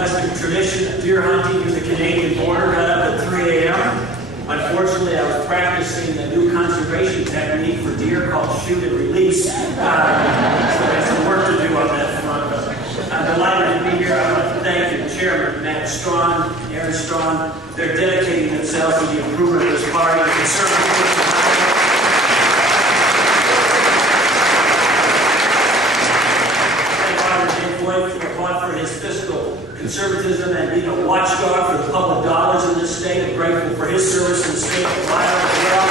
Western tradition of deer hunting near the Canadian border got up at 3 a.m. Unfortunately, I was practicing a new conservation technique for deer called shoot and release. So I have some work to do on that front. But I'm delighted to be here. I want to thank the chairman, Matt Strawn, Aaron Strawn. They're dedicating themselves to the improvement of this party. The conservative for his fiscal conservatism and being a watchdog for the public dollars in this state. I'm grateful for his service in the state of Ohio as well.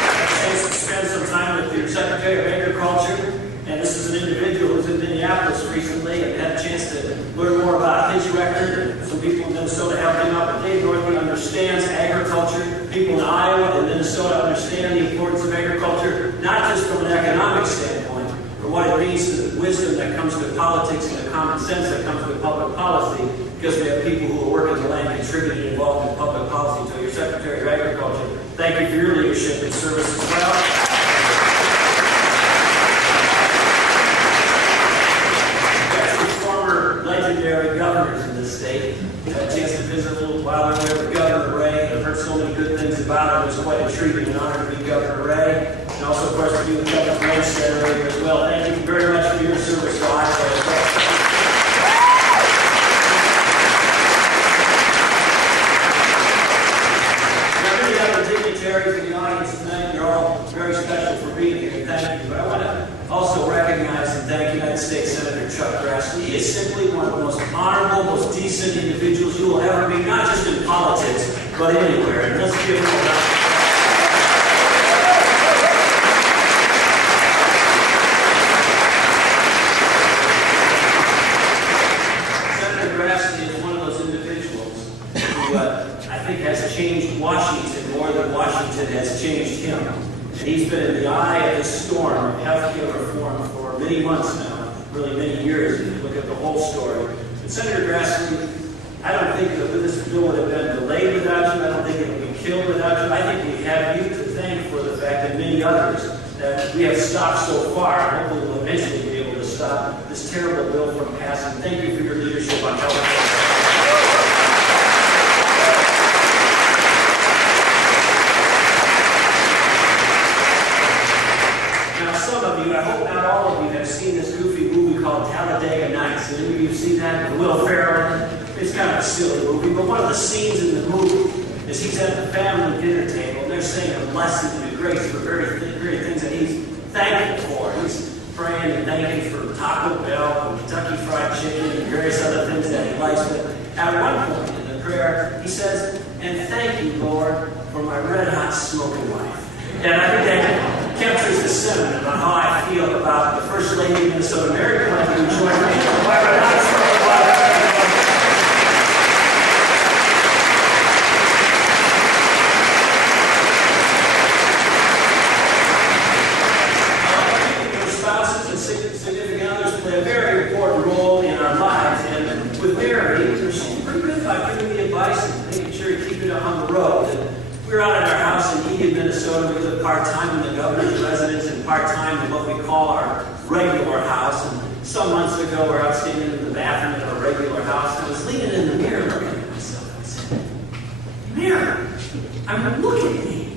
I had a chance to spend some time with your Secretary of Agriculture, and this is an individual who's in Minneapolis recently and had a chance to learn more about his record. And some people in Minnesota helped him out, but Dave Northey understands agriculture. People in Iowa and Minnesota understand the importance of agriculture, not just from an economic standpoint, but what it means to the wisdom that comes to politics and the common sense that comes to public policy, because we have people who are working the land, contributing, involved in public policy. So your Secretary of Agriculture, thank you for your leadership and service as well. Legendary governors in this state. I had a chance to visit a little while ago with Governor Ray. I've heard so many good things about him. It was quite a treat and an honor to be Governor Ray. And also, of course, to be with Governor Branstad earlier as well. Thank you very much for your service to Iowa. Dignitaries in the audience tonight, you're all very special for being here. Thank you. But I want to also recognize and thank United States Senator Chuck Grassley. He is simply one of the most honorable, most decent individuals you will ever meet, not just in politics, but anywhere. And let's give him a round of applause. Senator Grassley is one of those individuals who I think has changed Washington more than Washington has changed him. And he's been in the eye of this storm of healthcare reform for many months now, really many years, if you look at the whole story. And Senator Grassley, I don't think that this bill would have been delayed without you. I don't think it would be killed without you. I think we have you to thank for the fact that many others that we have stopped so far, and hopefully we'll eventually be able to stop this terrible bill from passing. Thank you for your leadership on health. I hope not all of you have seen this goofy movie called Talladega Nights. Did any of you see that with Will Ferrell? It's kind of a silly movie, but one of the scenes in the movie is he's at the family dinner table, and they're saying a blessing and a grace for very things that he's thankful for. He's praying and thanking for Taco Bell and Kentucky Fried Chicken and various other things that he likes. But at one point in the prayer, he says, "And thank you, Lord, for my red-hot smoking wife." And I think that captures the sentiment on how I feel about the First Lady of Minnesota, Mary Pawlenty, who joined me. Your spouses and significant others play a very important role in our lives. And with Mary, she's pretty good about giving me advice and making sure to keep it on the road. We were out at our house in Eagan, Minnesota. We live part-time in the governor's residence and part-time in what we call our regular house. And some months ago, we were out standing in the bathroom in our regular house. And I was leaning in the mirror looking at myself. I said, "Mirror, I mean, look at me.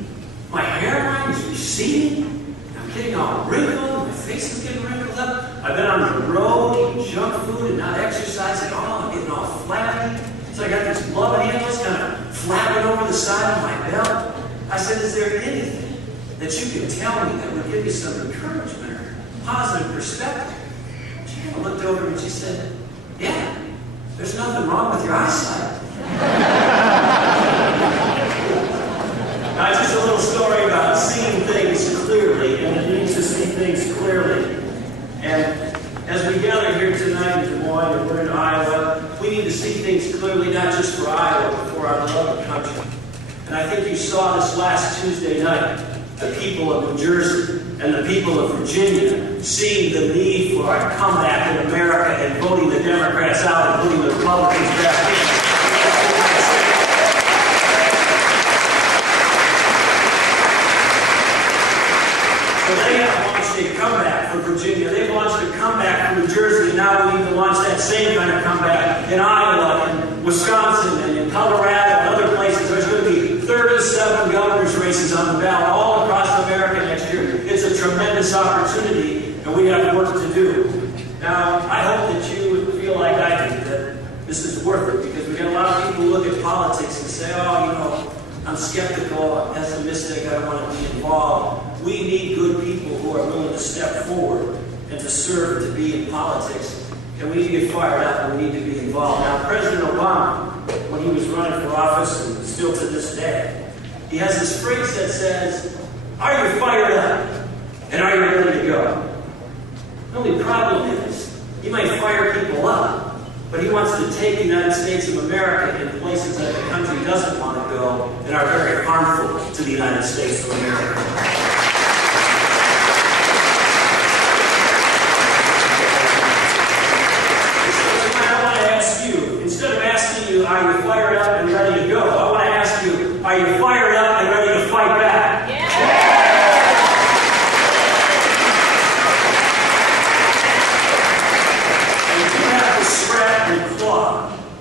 My hairline is receding. I'm getting all wrinkled. My face is getting wrinkled up. I've been on the road eating junk food and not exercising at all. I'm getting all flabby. So I got these love handles kind of flapping over the side of my belt." I said, "Is there anything that you can tell me that would give me some encouragement or positive perspective?" She kind of looked over and she said, "Yeah, there's nothing wrong with your eyesight." Now, just a little story about seeing things clearly, and it means to see things clearly. And as we gather here tonight in Des Moines, and we're in Iowa, we need to see things clearly, not just for Iowa, but for our beloved country. And I think you saw this last Tuesday night, the people of New Jersey and the people of Virginia seeing the need for our comeback in America and voting the Democrats out and putting the Republicans back in. So they have launched a comeback for Virginia. They've launched a comeback from New Jersey, and now we need to launch that same kind of comeback in Iowa, and Wisconsin, and in Colorado, and other places. There's going to be 37 governor's races on the ballot all across America next year. It's a tremendous opportunity, and we have work to do. Now, I hope that you feel like I do, that this is worth it, because we got a lot of people who look at politics and say, oh, you know, I'm skeptical, I'm pessimistic, I don't want to be involved. We need good people who are willing to step forward and to serve and to be in politics. And we need to get fired up and we need to be involved. Now, President Obama, when he was running for office, and still to this day, he has this phrase that says, are you fired up? And are you ready to go? The only problem is, he might fire people up, but he wants to take the United States of America in places that the country doesn't want to go and are very harmful to the United States of America. So I want to ask you, instead of asking you, are you fired up and ready to go, I want to ask you, are you fired up and ready to fight back? Yeah.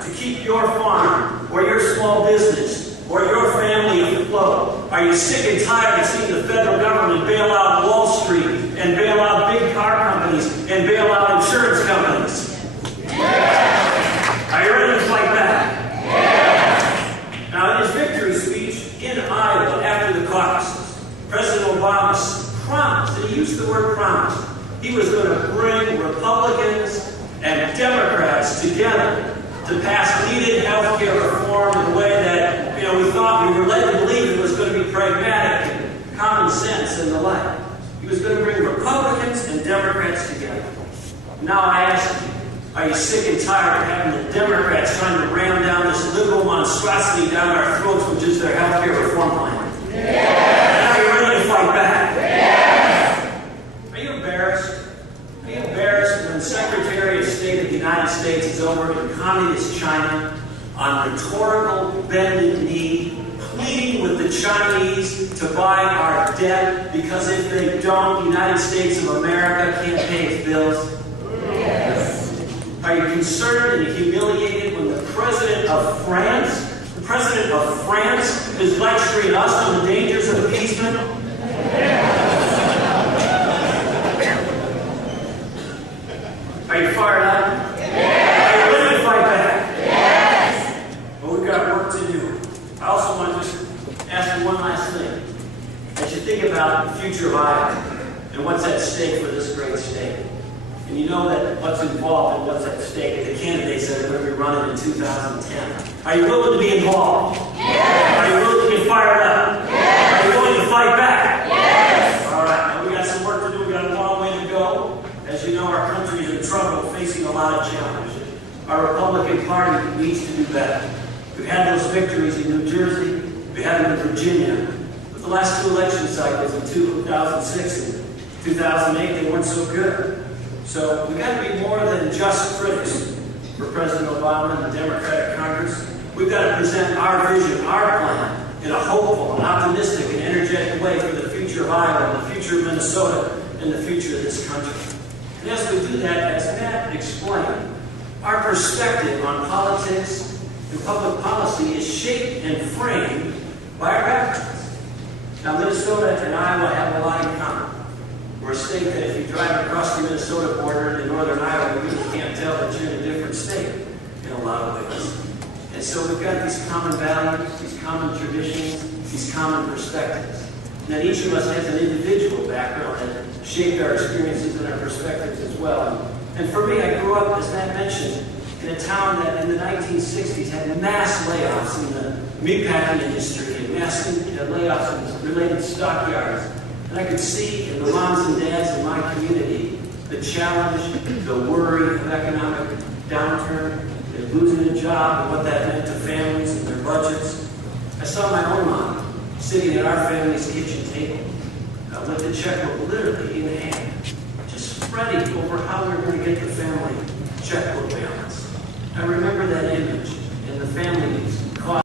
To keep your farm, or your small business, or your family afloat? Are you sick and tired of seeing the federal government bail out Wall Street, and bail out big car companies, and bail out insurance companies? Yeah. Are you ready to fight back? Yeah. Now, in his victory speech in Iowa after the caucuses, President Obama promised, and he used the word promise, he was going to bring Republicans and Democrats together to pass needed health care reform in a way that, we thought we were led to believe it was going to be pragmatic and common sense and the like. He was going to bring Republicans and Democrats together. Now I ask you, are you sick and tired of having the Democrats trying to ram down this liberal monstrosity down our throats, which is their health care reform plan? Yeah. And are you ready to fight back? Yeah. Are you embarrassed? Are you embarrassed when Secretary of State of the United States is over in communist China on rhetorical bended knee, pleading with the Chinese to buy our debt because if they don't, the United States of America can't pay its bills? Yes. Are you concerned and humiliated when the President of France is lecturing us on the dangers of appeasement? Are you fired up? Yes. Are you ready to fight back? Yes. Well, we've got work to do. I also want to just ask you one last thing. As you think about the future of Iowa and what's at stake for this great state, and you know that what's involved and what's at stake, the candidates that are going to be running in 2010, are you willing to be involved? Yes. Are you willing to get fired up? Yes. Are you willing to fight back? Yes. All right. Now, we got some work to do. We've got a long way to go. As you know, our country is in trouble, facing a lot of challenges. Our Republican Party needs to do better. We've had those victories in New Jersey. We had them in Virginia. But the last two election cycles in 2006 and 2008, they weren't so good. So we've got to be more than just critics for President Obama and the Democratic Congress. We've got to present our vision, our plan, in a hopeful, and optimistic, and energetic way for the future of Iowa, and the future of Minnesota, and the future of this country. And as we do that, as Matt explained, our perspective on politics and public policy is shaped and framed by our backgrounds. Now, Minnesota and Iowa have a lot in common. We're a state that if you drive across the Minnesota border in northern Iowa, you really can't tell that you're in a different state in a lot of ways. And so we've got these common values, these common traditions, these common perspectives. And then each of us has an individual background that shaped our experiences and our perspectives as well. And for me, I grew up, as Matt mentioned, in a town that in the 1960s had mass layoffs in the meatpacking industry and mass layoffs in related stockyards. And I could see in the moms and dads in my community the challenge, the worry of economic downturn, and losing a job and what that meant to families and their budgets. I saw my own mom sitting at our family's kitchen table with the checkbook literally in hand, just fretting over how we were going to get the family checkbook balance. I remember that image and the families